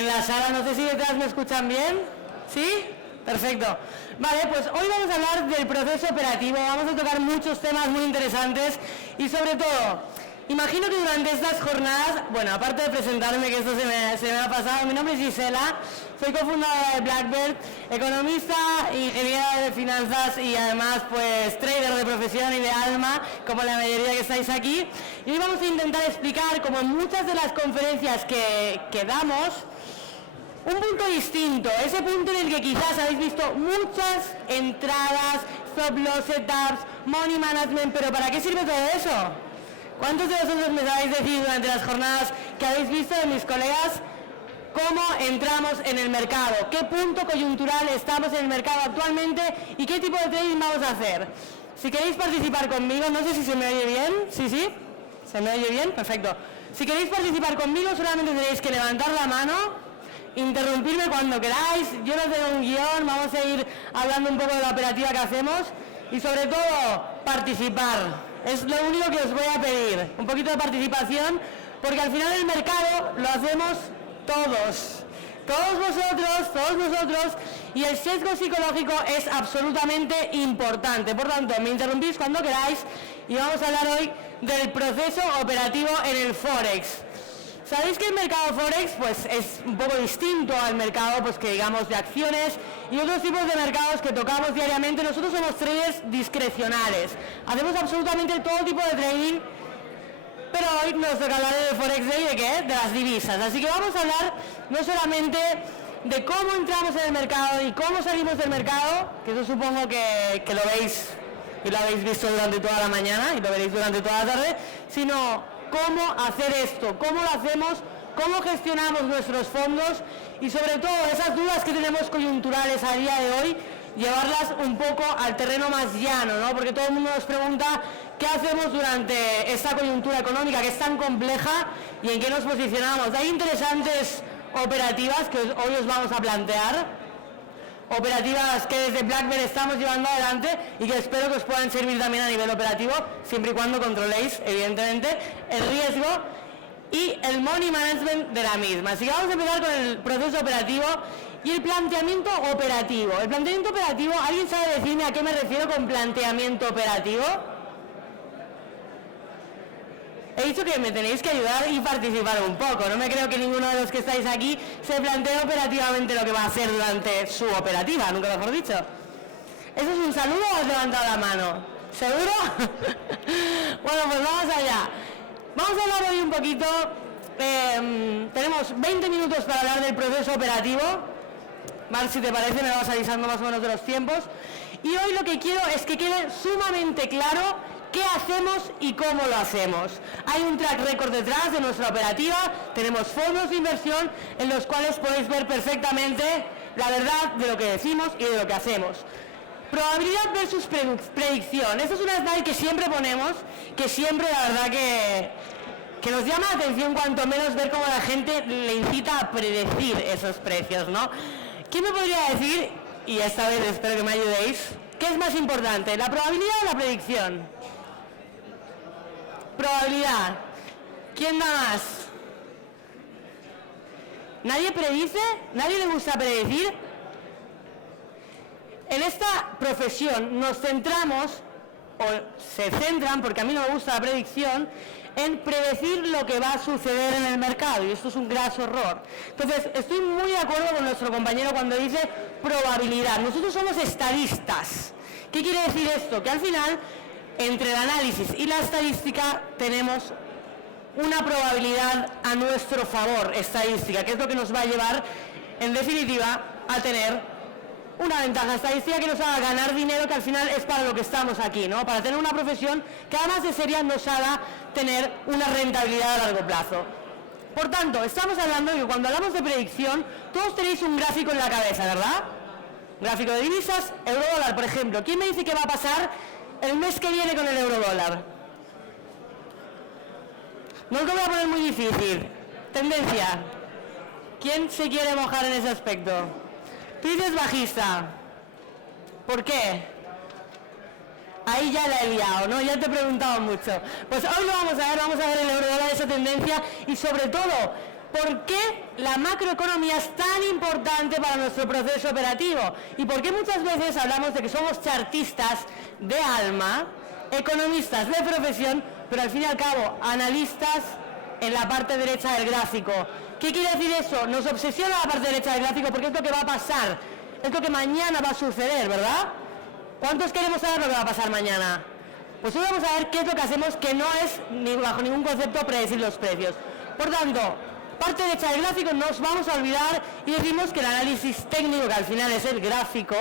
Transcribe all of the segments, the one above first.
en la sala, no sé si detrás me escuchan bien. ¿Sí? Perfecto. Vale, pues hoy vamos a hablar del proceso operativo, vamos a tocar muchos temas muy interesantes y sobre todo, imagino que durante estas jornadas, bueno, aparte de presentarme, que esto se me ha pasado, mi nombre es Gisela, soy cofundadora de Blackbird, economista, ingeniera de finanzas y además pues trader de profesión y de alma, como la mayoría que estáis aquí. Y hoy vamos a intentar explicar, como en muchas de las conferencias que damos, un punto distinto, ese punto en el que quizás habéis visto muchas entradas, stop loss, setups, money management, pero ¿para qué sirve todo eso? ¿Cuántos de vosotros me sabéis decir durante las jornadas que habéis visto de mis colegas cómo entramos en el mercado? ¿Qué punto coyuntural estamos en el mercado actualmente y qué tipo de trading vamos a hacer? Si queréis participar conmigo, no sé si se me oye bien, ¿sí? ¿Se me oye bien? Perfecto. Si queréis participar conmigo solamente tenéis que levantar la mano, interrumpirme cuando queráis, yo no tengo un guión, vamos a ir hablando un poco de la operativa que hacemos y sobre todo participar. Es lo único que os voy a pedir, un poquito de participación, porque al final el mercado lo hacemos todos nosotros, y el sesgo psicológico es absolutamente importante. Por tanto, me interrumpís cuando queráis y vamos a hablar hoy del proceso operativo en el Forex. Sabéis que el mercado Forex pues, es un poco distinto al mercado pues, que digamos de acciones y otros tipos de mercados que tocamos diariamente. Nosotros somos traders discrecionales, hacemos absolutamente todo tipo de trading, pero hoy nos toca hablar de Forex Day, ¿de qué? De las divisas. Así que vamos a hablar no solamente de cómo entramos en el mercado y cómo salimos del mercado, que eso supongo que lo veis y lo habéis visto durante toda la mañana y lo veréis durante toda la tarde, sino cómo hacer esto, cómo lo hacemos, cómo gestionamos nuestros fondos y sobre todo esas dudas que tenemos coyunturales a día de hoy, llevarlas un poco al terreno más llano, ¿no? Porque todo el mundo nos pregunta qué hacemos durante esta coyuntura económica que es tan compleja y en qué nos posicionamos. Hay interesantes operativas que hoy os vamos a plantear, operativas que desde Blackbird estamos llevando adelante y que espero que os puedan servir también a nivel operativo, siempre y cuando controléis, evidentemente, el riesgo y el money management de la misma. Así que vamos a empezar con el proceso operativo y el planteamiento operativo. El planteamiento operativo, ¿alguien sabe decirme a qué me refiero con planteamiento operativo? He dicho que me tenéis que ayudar y participar un poco. No me creo que ninguno de los que estáis aquí se plantee operativamente lo que va a hacer durante su operativa, nunca mejor dicho. ¿Eso es un saludo o has levantado la mano? ¿Seguro? Bueno, pues vamos allá. Vamos a hablar hoy un poquito. Tenemos 20 minutos para hablar del proceso operativo. Marc, si te parece, me vas avisando más o menos de los tiempos. Y hoy lo que quiero es que quede sumamente claro qué hacemos y cómo lo hacemos. Hay un track record detrás de nuestra operativa, tenemos fondos de inversión en los cuales podéis ver perfectamente la verdad de lo que decimos y de lo que hacemos. Probabilidad versus predicción. Esta es una slide que siempre ponemos, que siempre la verdad que nos llama la atención, cuanto menos ver cómo la gente le incita a predecir esos precios, ¿no? ¿Quién me podría decir, y esta vez espero que me ayudéis, qué es más importante, la probabilidad o la predicción? Probabilidad. ¿Quién da más? ¿Nadie predice? ¿Nadie le gusta predecir? En esta profesión nos centramos, o se centran, porque a mí no me gusta la predicción, en predecir lo que va a suceder en el mercado, y esto es un graso error. Entonces, estoy muy de acuerdo con nuestro compañero cuando dice probabilidad. Nosotros somos estadistas. ¿Qué quiere decir esto? Que al final, entre el análisis y la estadística tenemos una probabilidad a nuestro favor estadística, que es lo que nos va a llevar, en definitiva, a tener una ventaja estadística que nos haga ganar dinero, que al final es para lo que estamos aquí, ¿no? Para tener una profesión que además de seria nos haga tener una rentabilidad a largo plazo. Por tanto, estamos hablando de que cuando hablamos de predicción, todos tenéis un gráfico en la cabeza, ¿verdad? Gráfico de divisas, euro-dólar, por ejemplo. ¿Quién me dice qué va a pasar el mes que viene con el euro-dólar? No os lo voy a poner muy difícil. Tendencia. ¿Quién se quiere mojar en ese aspecto? Tú dices bajista. ¿Por qué? Ahí ya la he liado, ¿no? Ya te he preguntado mucho. Pues hoy lo vamos a ver el euro-dólar, esa tendencia, y sobre todo, ¿Por qué la macroeconomía es tan importante para nuestro proceso operativo? ¿Y por qué muchas veces hablamos de que somos chartistas de alma, economistas de profesión, pero al fin y al cabo analistas en la parte derecha del gráfico? ¿Qué quiere decir eso? Nos obsesiona la parte derecha del gráfico porque es lo que va a pasar, es lo que mañana va a suceder, ¿verdad? ¿Cuántos queremos saber lo que va a pasar mañana? Pues hoy vamos a ver qué es lo que hacemos, que no es ni bajo ningún concepto predecir los precios. Por tanto, parte derecha del gráfico nos vamos a olvidar y decimos que el análisis técnico, que al final es el gráfico,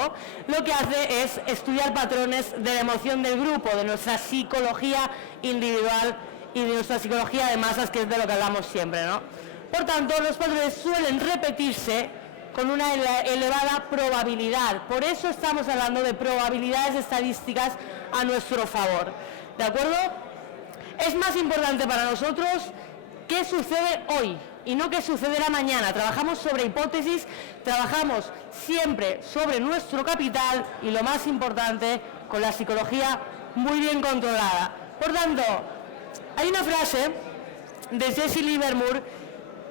lo que hace es estudiar patrones de la emoción del grupo, de nuestra psicología individual y de nuestra psicología de masas, que es de lo que hablamos siempre, ¿no? Por tanto, los patrones suelen repetirse con una elevada probabilidad. Por eso estamos hablando de probabilidades estadísticas a nuestro favor. ¿De acuerdo? Es más importante para nosotros qué sucede hoy y no qué sucederá mañana. Trabajamos sobre hipótesis, trabajamos siempre sobre nuestro capital y, lo más importante, con la psicología muy bien controlada. Por tanto, hay una frase de Jesse Livermore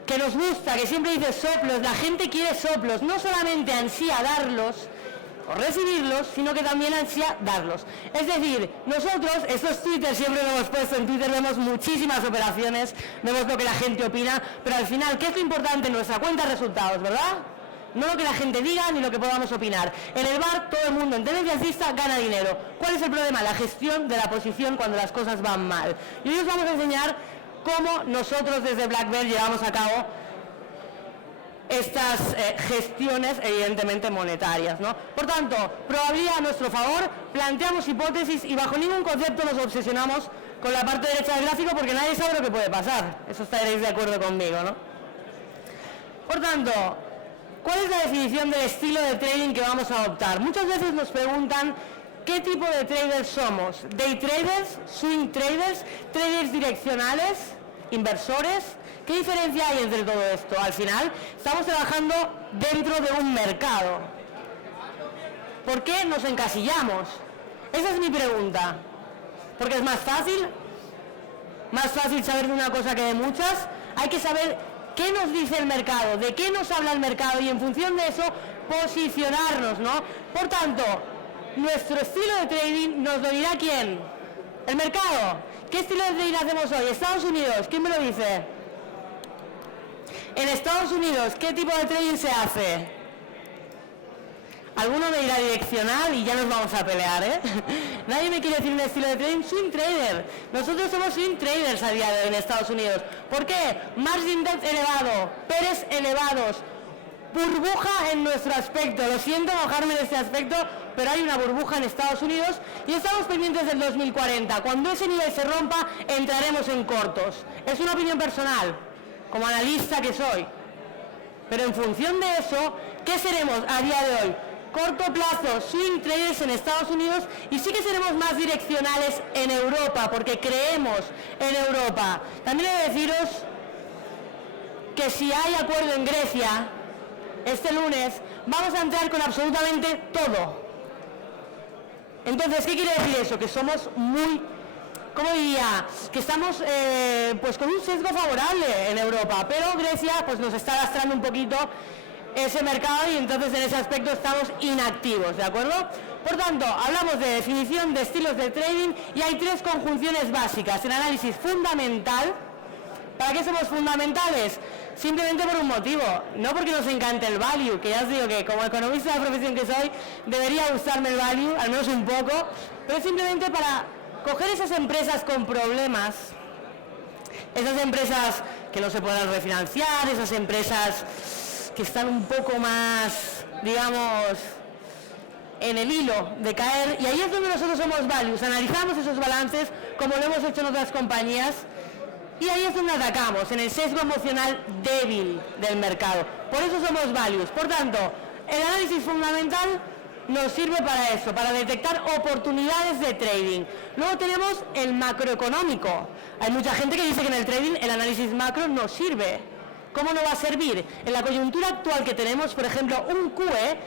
que nos gusta, que siempre dice soplos. La gente quiere soplos, no solamente ansía darlos o recibirlos, sino que también ansía darlos. Es decir, nosotros, estos Twitter siempre lo hemos puesto, en Twitter vemos muchísimas operaciones, vemos lo que la gente opina, pero al final, ¿qué es lo importante en nuestra cuenta de resultados, verdad? No lo que la gente diga ni lo que podamos opinar. En el bar todo el mundo en tendencia alcista gana dinero. ¿Cuál es el problema? La gestión de la posición cuando las cosas van mal. Y hoy os vamos a enseñar cómo nosotros desde Black Bear llevamos a cabo estas gestiones evidentemente monetarias, ¿no? Por tanto, probabilidad a nuestro favor, planteamos hipótesis y bajo ningún concepto nos obsesionamos con la parte derecha del gráfico porque nadie sabe lo que puede pasar. Eso estaréis de acuerdo conmigo, ¿no? Por tanto, ¿cuál es la definición del estilo de trading que vamos a adoptar? Muchas veces nos preguntan ¿qué tipo de traders somos? ¿Day traders? ¿Swing traders? ¿Traders direccionales? ¿Inversores? ¿Qué diferencia hay entre todo esto? Al final, estamos trabajando dentro de un mercado. ¿Por qué nos encasillamos? Esa es mi pregunta. ¿Porque es más fácil? ¿Más fácil saber de una cosa que de muchas? Hay que saber qué nos dice el mercado, de qué nos habla el mercado y en función de eso posicionarnos, ¿no? Por tanto, nuestro estilo de trading nos lo dirá ¿quién? El mercado. ¿Qué estilo de trading hacemos hoy? Estados Unidos, ¿quién me lo dice? En Estados Unidos, ¿qué tipo de trading se hace? Alguno me dirá direccional y ya nos vamos a pelear, ¿eh? Nadie me quiere decir un estilo de trading. Swing trader. Nosotros somos swing traders a día de hoy en Estados Unidos. ¿Por qué? Margin debt elevado, PERs elevados, burbuja en nuestro aspecto. Lo siento mojarme en este aspecto, pero hay una burbuja en Estados Unidos y estamos pendientes del 2040. Cuando ese nivel se rompa, entraremos en cortos. Es una opinión personal, como analista que soy. Pero en función de eso, ¿qué seremos a día de hoy? Corto plazo, swing traders en Estados Unidos y sí que seremos más direccionales en Europa, porque creemos en Europa. También he de deciros que si hay acuerdo en Grecia, este lunes, vamos a entrar con absolutamente todo. Entonces, ¿qué quiere decir eso? Que somos muy, ¿cómo diría? Que estamos pues con un sesgo favorable en Europa, pero Grecia pues nos está lastrando un poquito ese mercado y entonces en ese aspecto estamos inactivos, ¿de acuerdo? Por tanto, hablamos de definición de estilos de trading y hay tres conjunciones básicas. El análisis fundamental. ¿Para qué somos fundamentales? Simplemente por un motivo, no porque nos encante el value, que ya os digo que como economista de la profesión que soy, debería gustarme el value, al menos un poco, pero simplemente para coger esas empresas con problemas, esas empresas que no se puedan refinanciar, esas empresas que están un poco más, digamos, en el hilo de caer, y ahí es donde nosotros somos values, analizamos esos balances como lo hemos hecho en otras compañías, y ahí es donde atacamos, en el sesgo emocional débil del mercado. Por eso somos values. Por tanto, el análisis fundamental nos sirve para eso, para detectar oportunidades de trading. Luego tenemos el macroeconómico. Hay mucha gente que dice que en el trading el análisis macro no sirve. ¿Cómo no va a servir? En la coyuntura actual que tenemos, por ejemplo, un QE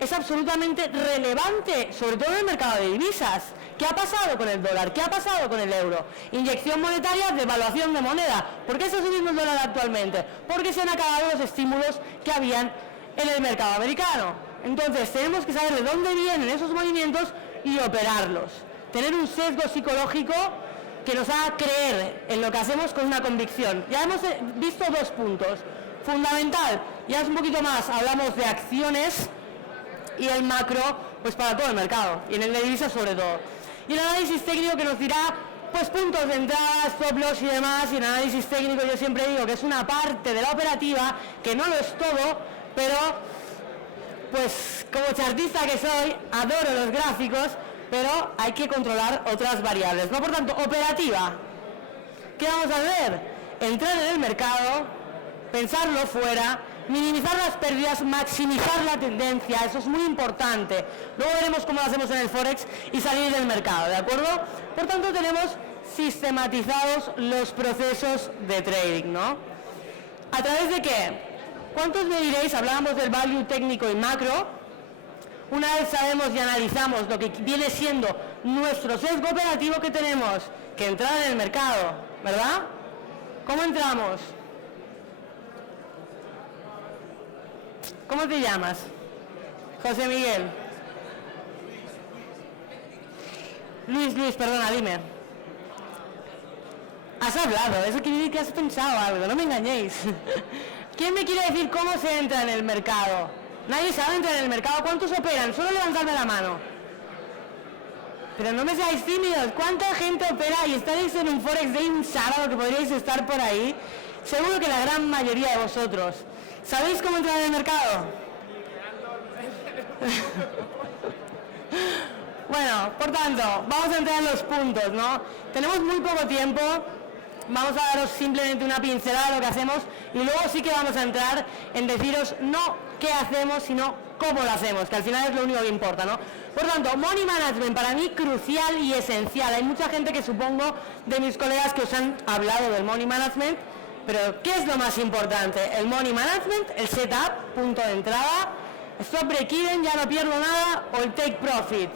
es absolutamente relevante, sobre todo en el mercado de divisas. ¿Qué ha pasado con el dólar? ¿Qué ha pasado con el euro? Inyección monetaria, devaluación de moneda. ¿Por qué está subiendo el dólar actualmente? Porque se han acabado los estímulos que habían en el mercado americano. Entonces tenemos que saber de dónde vienen esos movimientos y operarlos. Tener un sesgo psicológico que nos haga creer en lo que hacemos con una convicción. Ya hemos visto dos puntos. Fundamental, ya es un poquito más, hablamos de acciones y el macro, pues para todo el mercado, y en el de divisas sobre todo. Y el análisis técnico que nos dirá, pues puntos de entrada, stop loss y demás, y el análisis técnico yo siempre digo que es una parte de la operativa, que no lo es todo, pero pues como chartista que soy, adoro los gráficos, pero hay que controlar otras variables, ¿no? Por tanto, operativa. ¿Qué vamos a hacer? Entrar en el mercado, pensarlo fuera, minimizar las pérdidas, maximizar la tendencia, eso es muy importante. Luego veremos cómo lo hacemos en el Forex y salir del mercado, ¿de acuerdo? Por tanto, tenemos sistematizados los procesos de trading, ¿no? ¿A través de qué? ¿Cuántos me diréis? Hablábamos del value técnico y macro. Una vez sabemos y analizamos lo que viene siendo nuestro sesgo operativo, que tenemos que entrar en el mercado, ¿verdad? ¿Cómo entramos? ¿Cómo te llamas? José Miguel. Luis, perdona, dime. Has hablado, eso quiere decir que has pensado algo, no me engañéis. ¿Quién me quiere decir cómo se entra en el mercado? Nadie sabe entrar en el mercado. ¿Cuántos operan? Solo levantadme la mano. Pero no me seáis tímidos. ¿Cuánta gente opera y estáis en un Forex Day un sábado que podríais estar por ahí? Seguro que la gran mayoría de vosotros. ¿Sabéis cómo entrar en el mercado? Bueno, por tanto, vamos a entrar en los puntos, ¿no? Tenemos muy poco tiempo. Vamos a daros simplemente una pincelada de lo que hacemos y luego sí que vamos a entrar en deciros no qué hacemos, sino cómo lo hacemos, que al final es lo único que importa, ¿no? Por tanto, Money Management para mí crucial y esencial. Hay mucha gente que supongo de mis colegas que os han hablado del Money Management, pero ¿qué es lo más importante? El Money Management, el setup, punto de entrada, stop break even, ya no pierdo nada, o el take profit.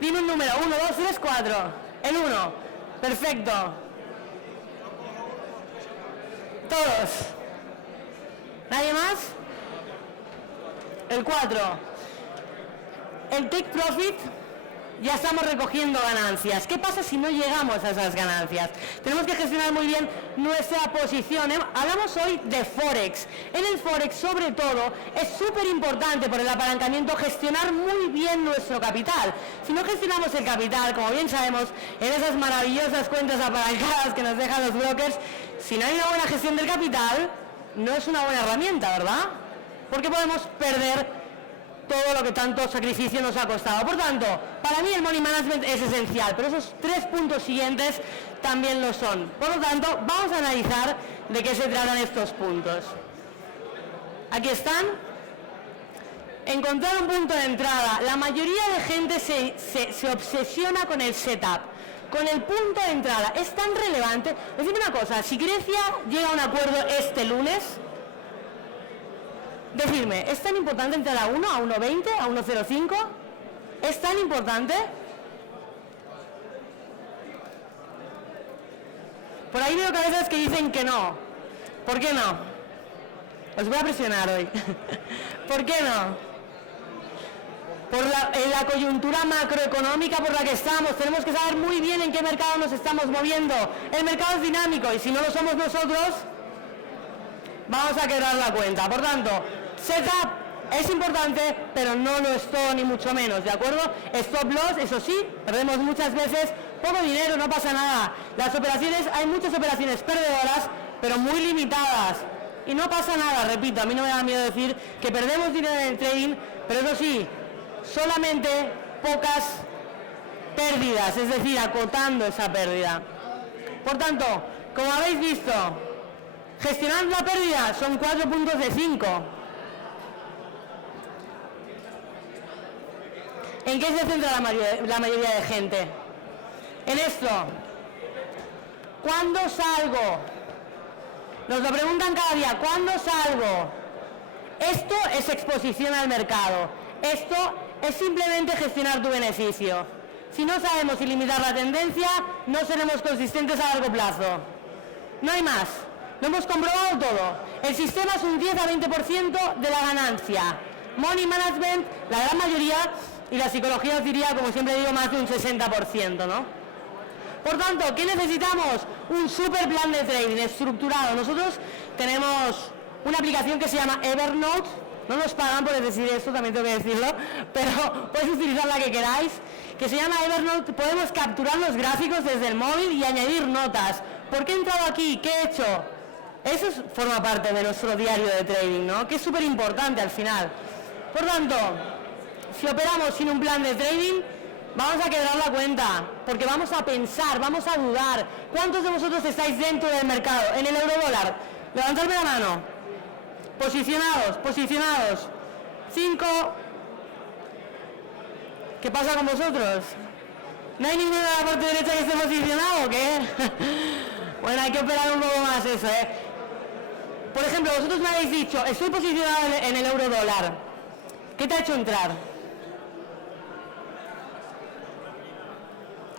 Dime un número, 1, 2, 3, 4. El 1. Perfecto. Todos. ¿Nadie más? El 4. El take profit, ya estamos recogiendo ganancias. ¿Qué pasa si no llegamos a esas ganancias? Tenemos que gestionar muy bien nuestra posición. Hablamos hoy de Forex. En el Forex, sobre todo, es súper importante por el apalancamiento gestionar muy bien nuestro capital. Si no gestionamos el capital, como bien sabemos, en esas maravillosas cuentas apalancadas que nos dejan los brokers, si no hay una buena gestión del capital, no es una buena herramienta, ¿verdad? Porque podemos perder todo lo que tanto sacrificio nos ha costado. Por tanto, para mí el Money Management es esencial, pero esos 3 puntos siguientes también lo son. Por lo tanto, vamos a analizar de qué se tratan estos puntos. Aquí están. Encontrar un punto de entrada. La mayoría de gente se obsesiona con el setup, con el punto de entrada. Es tan relevante. Decime una cosa, si Grecia llega a un acuerdo este lunes, decidme, ¿es tan importante entrar a 1, a 1.20, a 1.05? ¿Es tan importante? Por ahí veo cabezas que dicen que no. ¿Por qué no? Os voy a presionar hoy. ¿Por qué no? Por la coyuntura macroeconómica por la que estamos. Tenemos que saber muy bien en qué mercado nos estamos moviendo. El mercado es dinámico y si no lo somos nosotros, vamos a quebrar la cuenta. Por tanto, setup es importante, pero no lo es todo ni mucho menos, ¿de acuerdo? Stop loss, eso sí, perdemos muchas veces poco dinero, no pasa nada. Las operaciones, hay muchas operaciones perdedoras, pero muy limitadas. Y no pasa nada, repito, a mí no me da miedo decir que perdemos dinero en el trading, pero eso sí, solamente pocas pérdidas, es decir, acotando esa pérdida. Por tanto, como habéis visto, gestionar la pérdida son 4 puntos de 5. ¿En qué se centra la mayoría de gente? En esto. ¿Cuándo salgo? Nos lo preguntan cada día, ¿cuándo salgo? Esto es exposición al mercado. Esto es simplemente gestionar tu beneficio. Si no sabemos limitar la tendencia, no seremos consistentes a largo plazo. No hay más. Lo hemos comprobado todo. El sistema es un 10 a 20% de la ganancia. Money management, la gran mayoría, y la psicología os diría, como siempre digo, más de un 60%, ¿no? Por tanto, ¿qué necesitamos? Un super plan de trading estructurado. Nosotros tenemos una aplicación que se llama Evernote. No nos pagan por decir esto, también tengo que decirlo, pero podéis utilizar la que queráis, que se llama Evernote. Podemos capturar los gráficos desde el móvil y añadir notas. ¿Por qué he entrado aquí? ¿Qué he hecho? Eso forma parte de nuestro diario de trading, ¿no? Que es súper importante al final. Por tanto, si operamos sin un plan de trading, vamos a quebrar la cuenta, porque vamos a pensar, vamos a dudar. ¿Cuántos de vosotros estáis dentro del mercado? En el eurodólar, levantadme la mano. Posicionados, posicionados. 5. ¿Qué pasa con vosotros? ¿No hay ninguno de la parte derecha que esté posicionado o qué? Bueno, hay que operar un poco más eso, ¿eh? Por ejemplo, vosotros me habéis dicho, estoy posicionado en el eurodólar. ¿Qué te ha hecho entrar?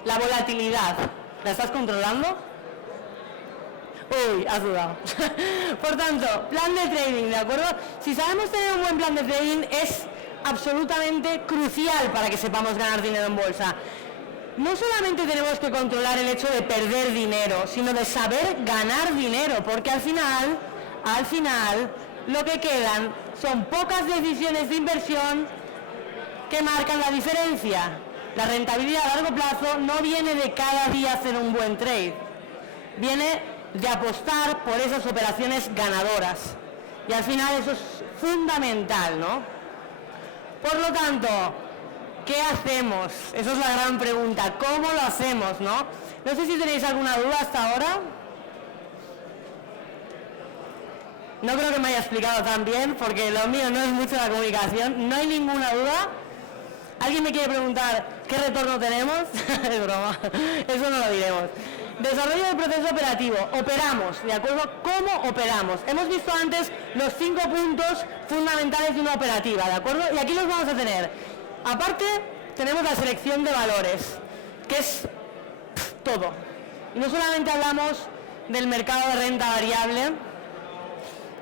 La volatilidad. ¿La estás controlando? Uy, has dudado. Por tanto, plan de trading, ¿de acuerdo? Si sabemos tener un buen plan de trading, es absolutamente crucial para que sepamos ganar dinero en bolsa. No solamente tenemos que controlar el hecho de perder dinero, sino de saber ganar dinero, porque al final, lo que quedan son pocas decisiones de inversión que marcan la diferencia. La rentabilidad a largo plazo no viene de cada día hacer un buen trade, viene de apostar por esas operaciones ganadoras. Y al final eso es fundamental, ¿no? Por lo tanto, ¿qué hacemos? Esa es la gran pregunta. ¿Cómo lo hacemos, no? No sé si tenéis alguna duda hasta ahora. No creo que me haya explicado tan bien, porque lo mío no es mucho la comunicación. No hay ninguna duda. ¿Alguien me quiere preguntar qué retorno tenemos? Es broma, eso no lo diremos. Desarrollo del proceso operativo. Operamos, ¿de acuerdo? ¿Cómo operamos? Hemos visto antes los 5 puntos fundamentales de una operativa, ¿de acuerdo? Y aquí los vamos a tener. Aparte, tenemos la selección de valores, que es todo. Y no solamente hablamos del mercado de renta variable,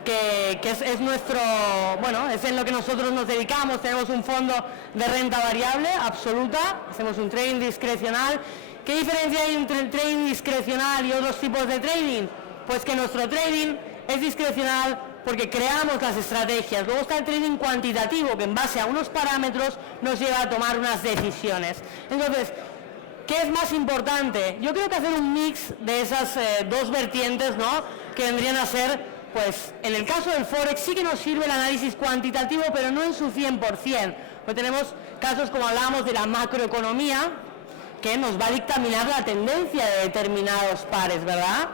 que es nuestro, bueno, es en lo que nosotros nos dedicamos. Tenemos un fondo de renta variable absoluta, hacemos un trading discrecional. ¿Qué diferencia hay entre el trading discrecional y otros tipos de trading? Pues que nuestro trading es discrecional porque creamos las estrategias. Luego está el trading cuantitativo, que en base a unos parámetros nos lleva a tomar unas decisiones. Entonces, ¿qué es más importante? Yo creo que hacer un mix de esas dos vertientes, ¿no? Que vendrían a ser, pues, en el caso del Forex sí que nos sirve el análisis cuantitativo, pero no en su 100%. Pues tenemos casos como hablábamos de la macroeconomía, que nos va a dictaminar la tendencia de determinados pares, ¿verdad?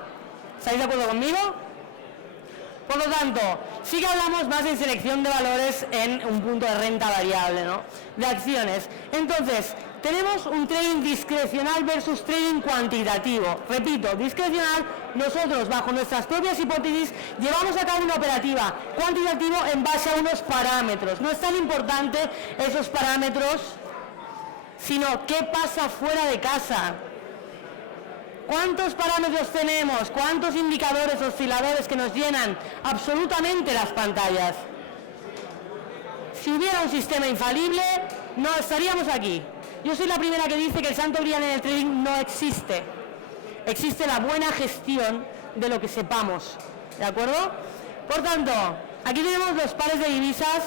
¿Estáis de acuerdo conmigo? Por lo tanto, sí que hablamos más en selección de valores en un punto de renta variable, ¿no? De acciones. Entonces, tenemos un trading discrecional versus trading cuantitativo. Repito, discrecional, nosotros bajo nuestras propias hipótesis llevamos a cabo una operativa. Cuantitativo en base a unos parámetros. No es tan importante esos parámetros, sino qué pasa fuera de casa. ¿Cuántos parámetros tenemos? ¿Cuántos indicadores osciladores que nos llenan absolutamente las pantallas? Si hubiera un sistema infalible, no estaríamos aquí. Yo soy la primera que dice que el santo grial en el trading no existe. Existe la buena gestión de lo que sepamos, ¿de acuerdo? Por tanto, aquí tenemos los pares de divisas.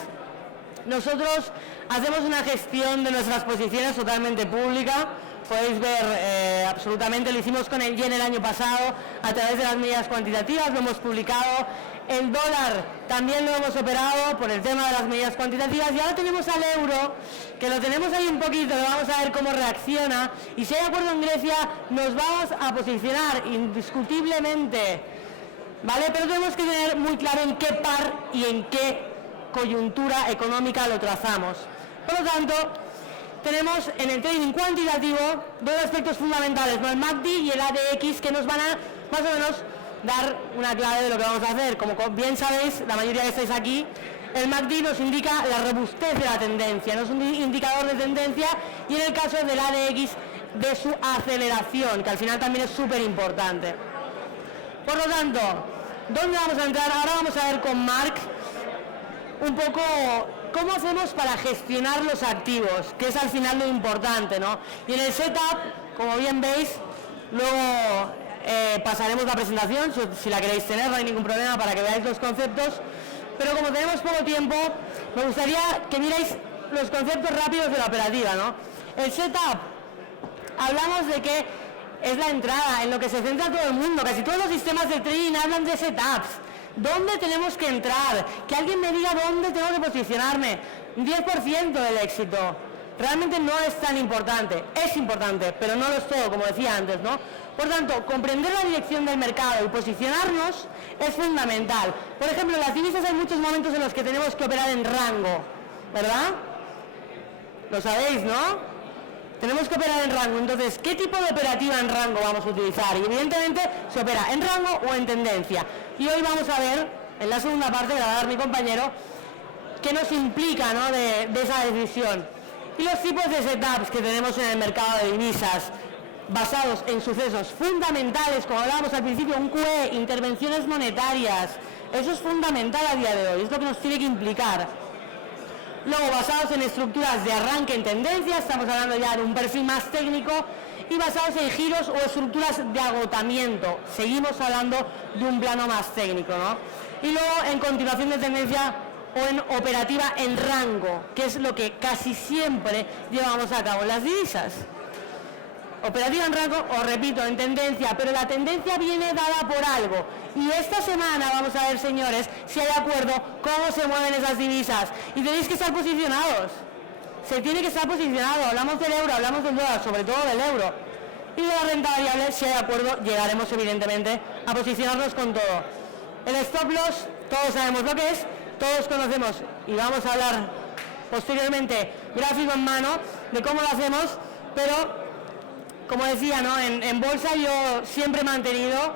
Nosotros hacemos una gestión de nuestras posiciones totalmente pública. Podéis ver absolutamente, lo hicimos con el yen el año pasado a través de las medidas cuantitativas, lo hemos publicado. El dólar también lo hemos operado por el tema de las medidas cuantitativas. Y ahora tenemos al euro, que lo tenemos ahí un poquito, lo vamos a ver cómo reacciona. Y si hay acuerdo en Grecia, nos vamos a posicionar indiscutiblemente, ¿vale? Pero tenemos que tener muy claro en qué par y en qué coyuntura económica lo trazamos. Por lo tanto, tenemos en el trading cuantitativo dos aspectos fundamentales, ¿no? El MACD y el ADX, que nos van a más o menos dar una clave de lo que vamos a hacer. Como bien sabéis, la mayoría que estáis aquí, el MACD nos indica la robustez de la tendencia, no es un indicador de tendencia, y en el caso del ADX de su aceleración, que al final también es súper importante. Por lo tanto, ¿dónde vamos a entrar? Ahora vamos a ver con Marc un poco cómo hacemos para gestionar los activos, que es al final lo importante, ¿no? Y en el setup, como bien veis, luego pasaremos la presentación, si la queréis tener, no hay ningún problema, para que veáis los conceptos, pero como tenemos poco tiempo, me gustaría que miráis los conceptos rápidos de la operativa, ¿no? El setup, hablamos de que es la entrada, en lo que se centra todo el mundo, casi todos los sistemas de trading hablan de setups. ¿Dónde tenemos que entrar? Que alguien me diga dónde tengo que posicionarme. 10% del éxito. Realmente no es tan importante. Es importante, pero no lo es todo, como decía antes, ¿no? Por tanto, comprender la dirección del mercado y posicionarnos es fundamental. Por ejemplo, en las divisas hay muchos momentos en los que tenemos que operar en rango, ¿verdad? Lo sabéis, ¿no? Tenemos que operar en rango. Entonces, ¿qué tipo de operativa en rango vamos a utilizar? Y evidentemente se opera en rango o en tendencia. Y hoy vamos a ver, en la segunda parte, que la va a dar mi compañero, qué nos implica, ¿no?, de esa decisión. Y los tipos de setups que tenemos en el mercado de divisas, basados en sucesos fundamentales, como hablábamos al principio, un QE, intervenciones monetarias. Eso es fundamental a día de hoy, es lo que nos tiene que implicar. Luego, basados en estructuras de arranque en tendencia, estamos hablando ya de un perfil más técnico, y basados en giros o estructuras de agotamiento, seguimos hablando de un plano más técnico, ¿no? Y luego, en continuación de tendencia o en operativa en rango, que es lo que casi siempre llevamos a cabo en las divisas. Operativa en rango, os repito, en tendencia, pero la tendencia viene dada por algo. Y esta semana vamos a ver, señores, si hay acuerdo, cómo se mueven esas divisas. Y tenéis que estar posicionados. Se tiene que estar posicionado. Hablamos del euro, hablamos del dólar, sobre todo del euro. Y de la renta variable, si hay acuerdo, llegaremos evidentemente a posicionarnos con todo. El stop loss, todos sabemos lo que es, todos conocemos, y vamos a hablar posteriormente, gráfico en mano, de cómo lo hacemos, pero como decía, ¿no?, en bolsa yo siempre he mantenido,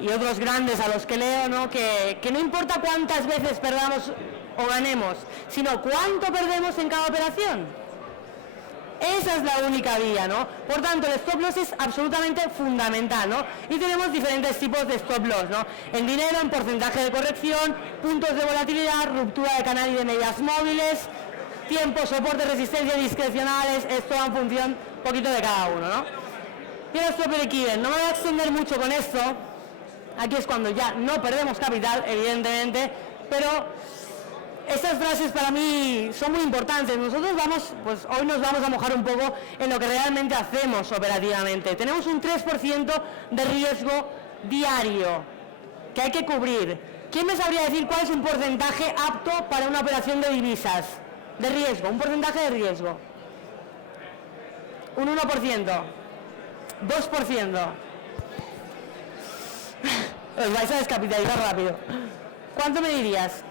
y otros grandes a los que leo, ¿no?, que no importa cuántas veces perdamos o ganemos, sino cuánto perdemos en cada operación. Esa es la única vía, ¿no? Por tanto, el stop loss es absolutamente fundamental, ¿no? Y tenemos diferentes tipos de stop loss, ¿no? En dinero, en porcentaje de corrección, puntos de volatilidad, ruptura de canal y de medias móviles, tiempo, soporte, resistencia discrecionales, esto va en función un poquito de cada uno, ¿no? Y el stop break-even, no me voy a extender mucho con esto, aquí es cuando ya no perdemos capital, evidentemente, pero estas frases para mí son muy importantes. Nosotros hoy nos vamos a mojar un poco en lo que realmente hacemos operativamente. Tenemos un 3% de riesgo diario que hay que cubrir. ¿Quién me sabría decir cuál es un porcentaje apto para una operación de divisas? De riesgo, un porcentaje de riesgo. Un 1%. 2%. Os vais a descapitalizar rápido. ¿Cuánto me dirías?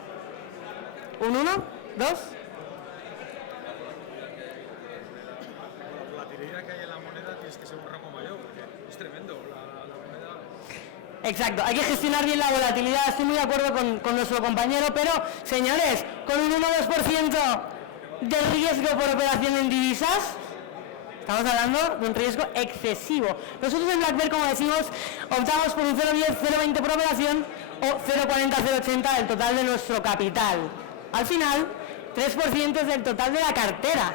¿Un 1? ¿2? La volatilidad que hay en la moneda tienes que ser un rango mayor, porque es tremendo la moneda. Exacto, hay que gestionar bien la volatilidad, estoy muy de acuerdo con nuestro compañero, pero, señores, con un 1-2% de riesgo por operación en divisas, estamos hablando de un riesgo excesivo. Nosotros en BlackBerry, como decimos, optamos por un 0,10, 0,20 por operación o 0,40, 0,80 del total de nuestro capital. Al final, 3% es del total de la cartera.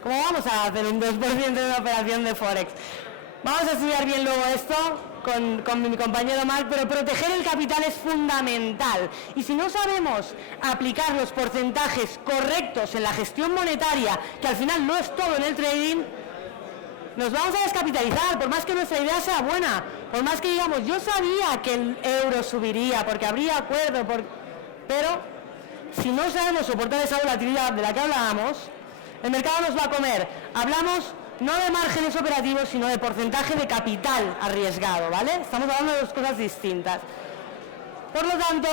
¿Cómo vamos a hacer un 2% de una operación de Forex? Vamos a estudiar bien luego esto con mi compañero Marc, pero proteger el capital es fundamental. Y si no sabemos aplicar los porcentajes correctos en la gestión monetaria, que al final no es todo en el trading, nos vamos a descapitalizar, por más que nuestra idea sea buena, por más que digamos, yo sabía que el euro subiría, porque habría acuerdo, pero si no sabemos soportar esa volatilidad de la que hablábamos, el mercado nos va a comer. Hablamos no de márgenes operativos, sino de porcentaje de capital arriesgado, ¿vale? Estamos hablando de dos cosas distintas. Por lo tanto,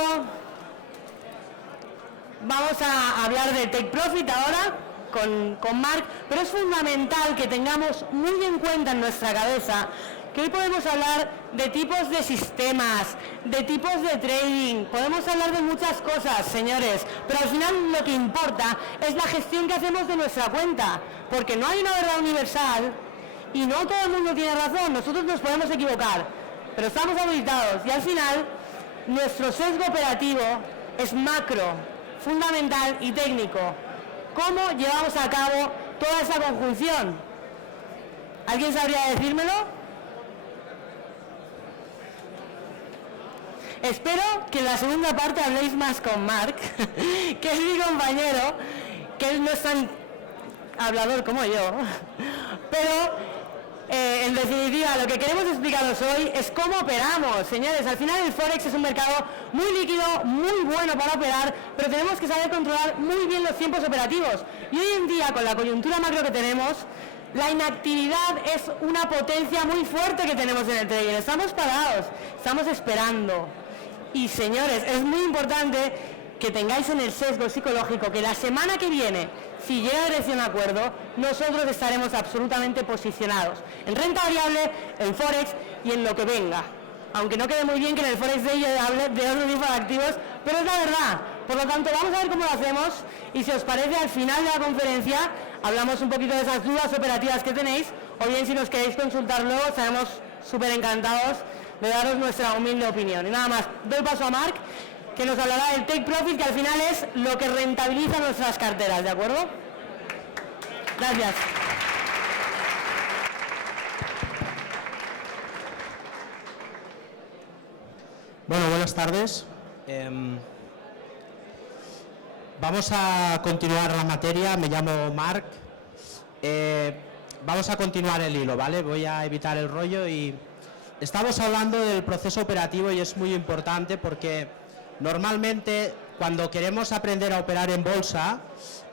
vamos a hablar de Take Profit ahora con Marc, pero es fundamental que tengamos muy en cuenta en nuestra cabeza que hoy podemos hablar de tipos de sistemas, de tipos de trading, podemos hablar de muchas cosas, señores, pero al final lo que importa es la gestión que hacemos de nuestra cuenta, porque no hay una verdad universal y no todo el mundo tiene razón, nosotros nos podemos equivocar, pero estamos habilitados y al final nuestro sesgo operativo es macro, fundamental y técnico. ¿Cómo llevamos a cabo toda esa conjunción? ¿Alguien sabría decírmelo? Espero que en la segunda parte habléis más con Marc, que es mi compañero, que él no es tan hablador como yo, pero en definitiva lo que queremos explicaros hoy es cómo operamos, señores. Al final el Forex es un mercado muy líquido, muy bueno para operar, pero tenemos que saber controlar muy bien los tiempos operativos. Y hoy en día, con la coyuntura macro que tenemos, la inactividad es una potencia muy fuerte que tenemos en el trading. Estamos parados, estamos esperando. Y señores, es muy importante que tengáis en el sesgo psicológico que la semana que viene, si llega a dirección de acuerdo, nosotros estaremos absolutamente posicionados en renta variable, en Forex y en lo que venga. Aunque no quede muy bien que en el Forex Day yo hable de otro tipo de activos, pero es la verdad. Por lo tanto, vamos a ver cómo lo hacemos y si os parece, al final de la conferencia hablamos un poquito de esas dudas operativas que tenéis, o bien si nos queréis consultar luego, estaremos súper encantados de daros nuestra humilde opinión. Y nada más, doy paso a Marc, que nos hablará del Take Profit, que al final es lo que rentabiliza nuestras carteras, ¿de acuerdo? Gracias. Bueno, buenas tardes. Vamos a continuar la materia, me llamo Marc. Vamos a continuar el hilo, ¿vale? Voy a evitar el rollo y estamos hablando del proceso operativo y es muy importante porque normalmente cuando queremos aprender a operar en bolsa,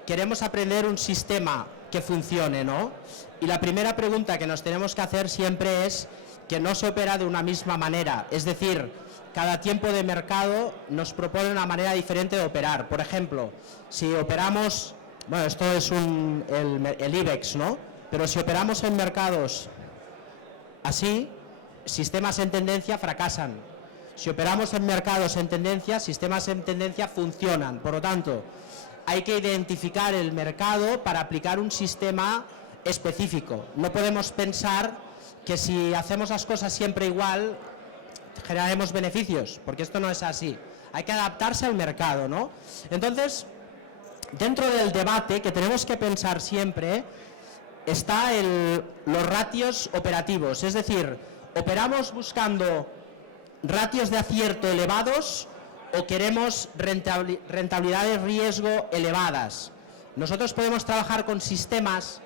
queremos aprender un sistema que funcione, ¿no? Y la primera pregunta que nos tenemos que hacer siempre es que no se opera de una misma manera, es decir, cada tiempo de mercado nos propone una manera diferente de operar. Por ejemplo, si operamos, bueno, esto es el IBEX, ¿no? Pero si operamos en mercados así, sistemas en tendencia fracasan. Si operamos en mercados en tendencia, sistemas en tendencia funcionan. Por lo tanto, hay que identificar el mercado para aplicar un sistema específico. No podemos pensar que si hacemos las cosas siempre igual, generaremos beneficios, porque esto no es así. Hay que adaptarse al mercado, ¿no? Entonces, dentro del debate que tenemos que pensar siempre está los ratios operativos, es decir, ¿operamos buscando ratios de acierto elevados o queremos rentabilidades riesgo elevadas? Nosotros podemos trabajar con sistemas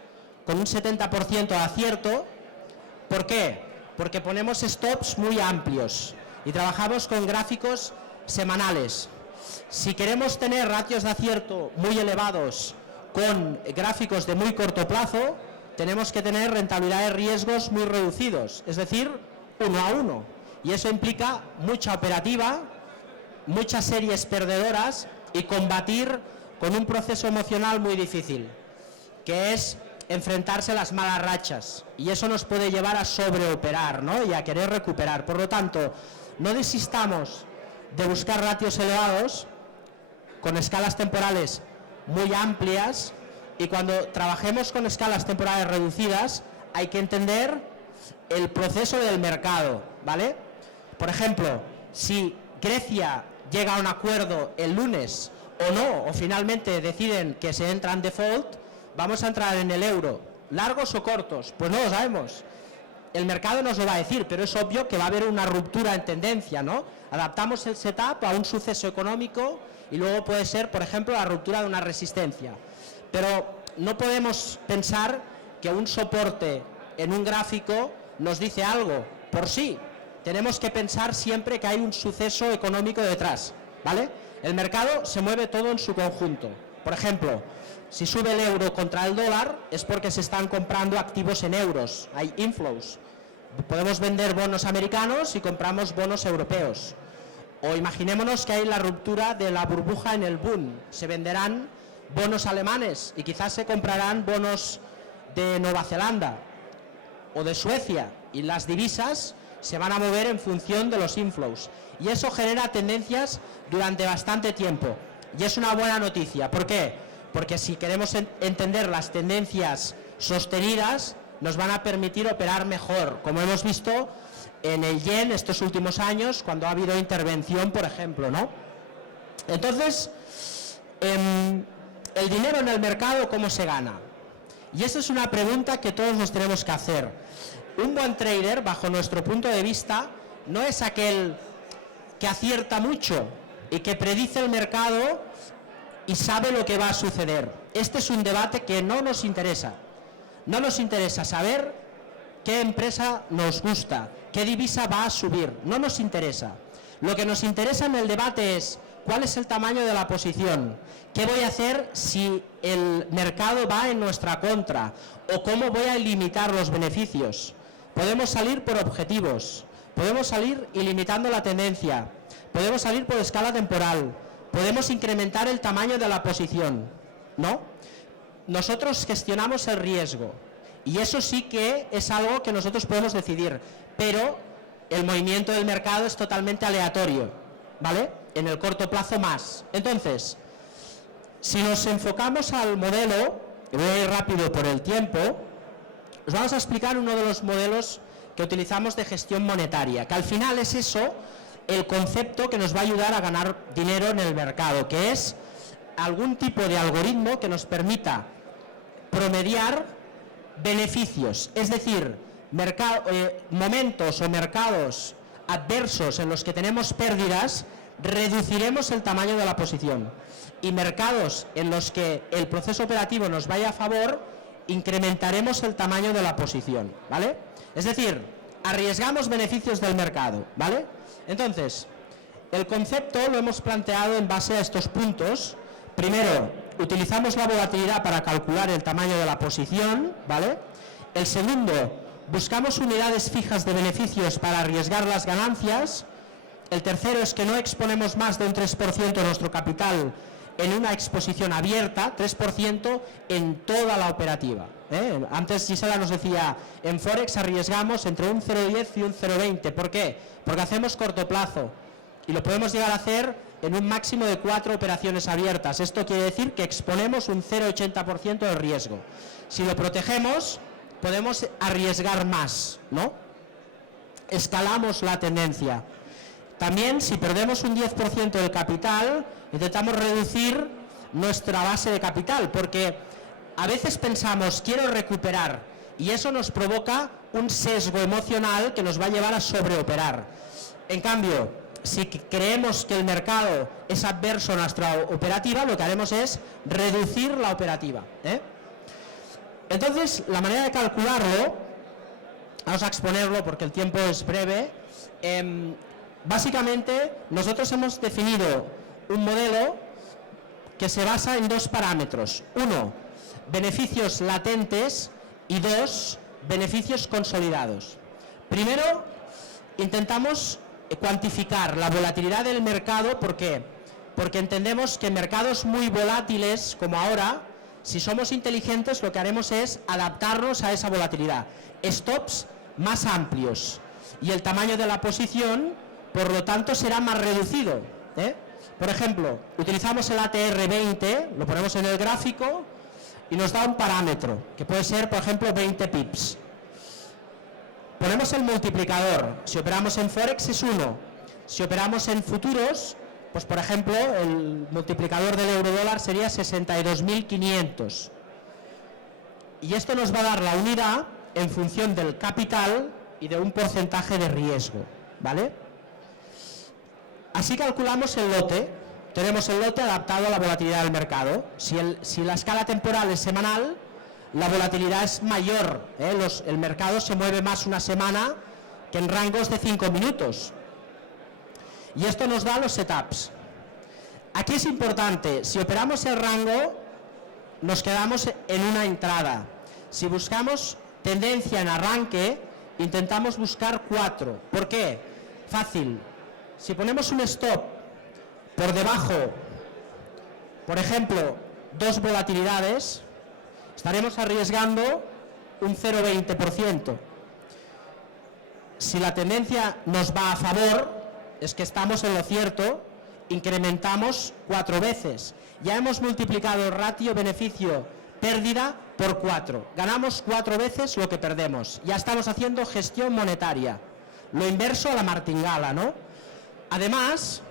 con un 70% de acierto. ¿Por qué? Porque ponemos stops muy amplios y trabajamos con gráficos semanales. Si queremos tener ratios de acierto muy elevados con gráficos de muy corto plazo, tenemos que tener rentabilidad de riesgos muy reducidos, es decir, 1 a 1. Y eso implica mucha operativa, muchas series perdedoras y combatir con un proceso emocional muy difícil, que es enfrentarse a las malas rachas, y eso nos puede llevar a sobreoperar, ¿no? Y a querer recuperar. Por lo tanto, no desistamos de buscar ratios elevados con escalas temporales muy amplias, y cuando trabajemos con escalas temporales reducidas hay que entender el proceso del mercado, ¿vale? Por ejemplo, si Grecia llega a un acuerdo el lunes o no, o finalmente deciden que se entra en default, vamos a entrar en el euro, ¿largos o cortos? Pues no lo sabemos. El mercado nos lo va a decir, pero es obvio que va a haber una ruptura en tendencia, ¿no? Adaptamos el setup a un suceso económico y luego puede ser, por ejemplo, la ruptura de una resistencia. Pero no podemos pensar que un soporte en un gráfico nos dice algo por sí. Tenemos que pensar siempre que hay un suceso económico detrás, ¿vale? El mercado se mueve todo en su conjunto. Por ejemplo, si sube el euro contra el dólar es porque se están comprando activos en euros, hay inflows. Podemos vender bonos americanos y compramos bonos europeos. O imaginémonos que hay la ruptura de la burbuja en el boom, se venderán bonos alemanes y quizás se comprarán bonos de Nueva Zelanda o de Suecia. y las divisas se van a mover en función de los inflows. Y eso genera tendencias durante bastante tiempo. Y es una buena noticia. ¿Por qué? Porque si queremos entender las tendencias sostenidas, nos van a permitir operar mejor, como hemos visto en el yen estos últimos años, cuando ha habido intervención, por ejemplo, ¿no? Entonces, el dinero en el mercado, ¿cómo se gana? Y esa es una pregunta que todos nos tenemos que hacer. Un buen trader, bajo nuestro punto de vista, no es aquel que acierta mucho y que predice el mercado y sabe lo que va a suceder. Este es un debate que no nos interesa. No nos interesa saber qué empresa nos gusta, qué divisa va a subir. No nos interesa. Lo que nos interesa en el debate es cuál es el tamaño de la posición, qué voy a hacer si el mercado va en nuestra contra o cómo voy a limitar los beneficios. Podemos salir por objetivos, podemos salir ilimitando la tendencia, podemos salir por escala temporal, podemos incrementar el tamaño de la posición, ¿no? Nosotros gestionamos el riesgo y eso sí que es algo que nosotros podemos decidir, pero el movimiento del mercado es totalmente aleatorio, ¿vale? En el corto plazo más. Entonces, si nos enfocamos al modelo, y voy a ir rápido por el tiempo, os vamos a explicar uno de los modelos que utilizamos de gestión monetaria, que al final es eso, el concepto que nos va a ayudar a ganar dinero en el mercado, que es algún tipo de algoritmo que nos permita promediar beneficios, es decir, momentos o mercados adversos en los que tenemos pérdidas, reduciremos el tamaño de la posición, y mercados en los que el proceso operativo nos vaya a favor, incrementaremos el tamaño de la posición, ¿vale? Es decir, arriesgamos beneficios del mercado, ¿vale? Entonces, el concepto lo hemos planteado en base a estos puntos. Primero, utilizamos la volatilidad para calcular el tamaño de la posición, ¿vale? El segundo, buscamos unidades fijas de beneficios para arriesgar las ganancias. El tercero es que no exponemos más de un 3% de nuestro capital en una exposición abierta, 3% en toda la operativa. Antes Gisela nos decía, en Forex arriesgamos entre un 0,10 y un 0,20. ¿Por qué? Porque hacemos corto plazo y lo podemos llegar a hacer en un máximo de 4 operaciones abiertas. Esto quiere decir que exponemos un 0,80% de riesgo. Si lo protegemos, podemos arriesgar más, ¿no? Escalamos la tendencia. También, si perdemos un 10% del capital, intentamos reducir nuestra base de capital, porque a veces pensamos, quiero recuperar, y eso nos provoca un sesgo emocional que nos va a llevar a sobreoperar. En cambio, si creemos que el mercado es adverso a nuestra operativa, lo que haremos es reducir la operativa, Entonces, la manera de calcularlo, vamos a exponerlo porque el tiempo es breve. Básicamente, nosotros hemos definido un modelo que se basa en 2 parámetros. 1, beneficios latentes, y 2, beneficios consolidados. Primero, intentamos cuantificar la volatilidad del mercado. ¿Por qué? Porque entendemos que en mercados muy volátiles como ahora, si somos inteligentes, lo que haremos es adaptarnos a esa volatilidad. Stops más amplios y el tamaño de la posición, por lo tanto, será más reducido. Por ejemplo, utilizamos el ATR 20, lo ponemos en el gráfico y nos da un parámetro, que puede ser, por ejemplo, 20 pips. Ponemos el multiplicador. Si operamos en Forex es 1. Si operamos en futuros, pues por ejemplo, el multiplicador del euro-dólar sería 62.500. Y esto nos va a dar la unidad en función del capital y de un porcentaje de riesgo, ¿vale? Así calculamos el lote. Tenemos el lote adaptado a la volatilidad del mercado. Si la escala temporal es semanal, la volatilidad es mayor. El mercado se mueve más una semana que en rangos de 5 minutos. Y esto nos da los setups. Aquí es importante, si operamos el rango, nos quedamos en una entrada. Si buscamos tendencia en arranque, intentamos buscar 4. ¿Por qué? Fácil. Si ponemos un stop por debajo, por ejemplo, 2 volatilidades, estaremos arriesgando un 0,20%. si la tendencia nos va a favor, es que estamos en lo cierto, incrementamos 4 veces. Ya hemos multiplicado el ratio beneficio-pérdida por 4. Ganamos 4 veces lo que perdemos. Ya estamos haciendo gestión monetaria. Lo inverso a la martingala, ¿no? Además,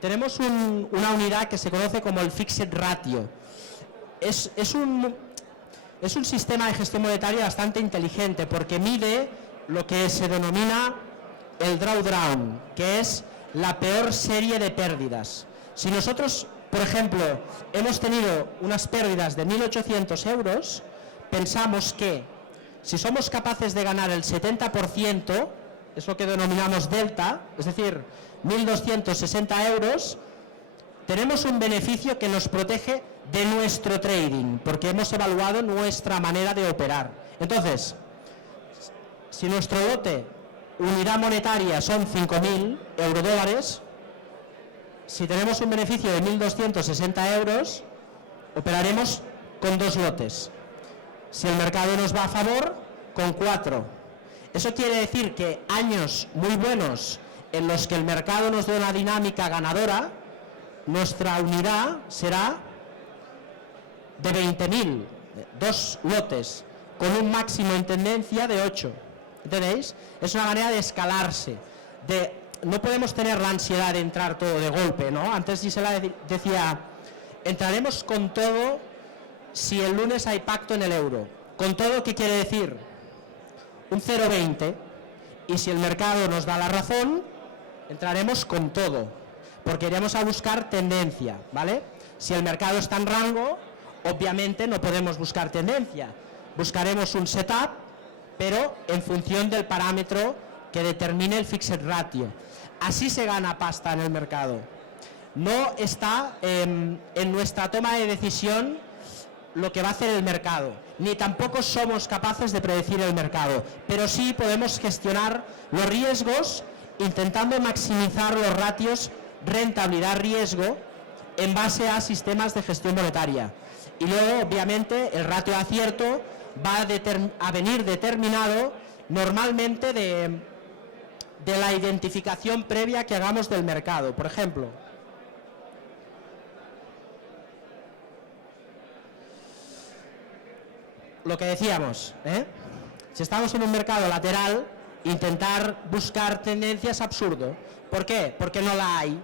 tenemos una unidad que se conoce como el Fixed Ratio. Es un sistema de gestión monetaria bastante inteligente porque mide lo que se denomina el drawdown, que es la peor serie de pérdidas. Si nosotros, por ejemplo, hemos tenido unas pérdidas de 1.800 euros, pensamos que si somos capaces de ganar el 70%, es lo que denominamos delta, es decir, 1.260 euros, tenemos un beneficio que nos protege de nuestro trading, porque hemos evaluado nuestra manera de operar. Entonces, si nuestro lote, unidad monetaria, son 5.000 eurodólares, si tenemos un beneficio de 1.260 euros, operaremos con 2 lotes. Si el mercado nos va a favor, con 4. Eso quiere decir que años muy buenos en los que el mercado nos dé una dinámica ganadora, nuestra unidad será de 20.000, 2 lotes, con un máximo en tendencia de 8. ¿Entendéis? Es una manera de escalarse. No podemos tener la ansiedad de entrar todo de golpe, ¿no? Antes Gisela decía, entraremos con todo si el lunes hay pacto en el euro. ¿Con todo qué quiere decir? Un 0,20. Y si el mercado nos da la razón, entraremos con todo, porque iremos a buscar tendencia, ¿vale? Si el mercado está en rango, obviamente no podemos buscar tendencia. Buscaremos un setup, pero en función del parámetro que determine el Fixed Ratio. Así se gana pasta en el mercado. No está en nuestra toma de decisión lo que va a hacer el mercado, ni tampoco somos capaces de predecir el mercado, pero sí podemos gestionar los riesgos intentando maximizar los ratios rentabilidad-riesgo en base a sistemas de gestión monetaria. Y luego, obviamente, el ratio de acierto va a venir determinado normalmente de la identificación previa que hagamos del mercado. Por ejemplo, lo que decíamos, si estamos en un mercado lateral, intentar buscar tendencia es absurdo. ¿Por qué? Porque no la hay.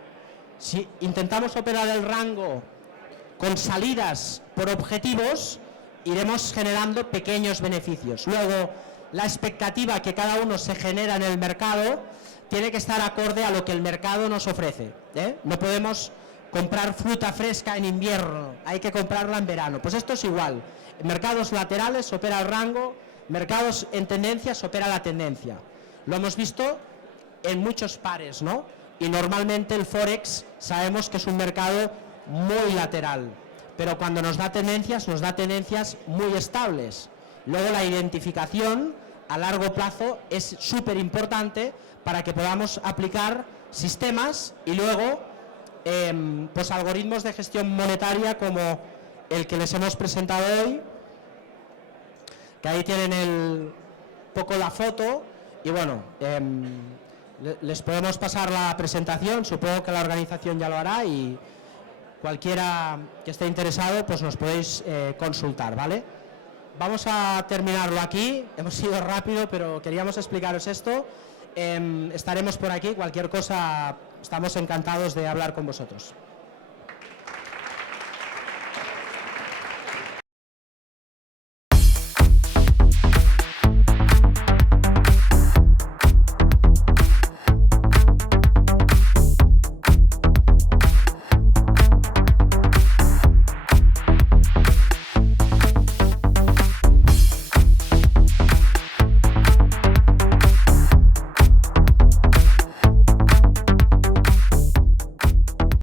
Si intentamos operar el rango con salidas por objetivos, iremos generando pequeños beneficios. Luego, la expectativa que cada uno se genera en el mercado tiene que estar acorde a lo que el mercado nos ofrece. No podemos comprar fruta fresca en invierno, hay que comprarla en verano. Pues esto es igual. En mercados laterales opera el rango, mercados en tendencias opera la tendencia. Lo hemos visto en muchos pares, ¿no? Y normalmente el Forex sabemos que es un mercado muy lateral, pero cuando nos da tendencias muy estables. Luego la identificación a largo plazo es súper importante para que podamos aplicar sistemas y luego pues algoritmos de gestión monetaria como el que les hemos presentado hoy, que ahí tienen poco la foto y bueno, les podemos pasar la presentación, supongo que la organización ya lo hará y cualquiera que esté interesado pues nos podéis consultar, ¿vale? Vamos a terminarlo aquí, hemos ido rápido pero queríamos explicaros esto, estaremos por aquí, cualquier cosa estamos encantados de hablar con vosotros.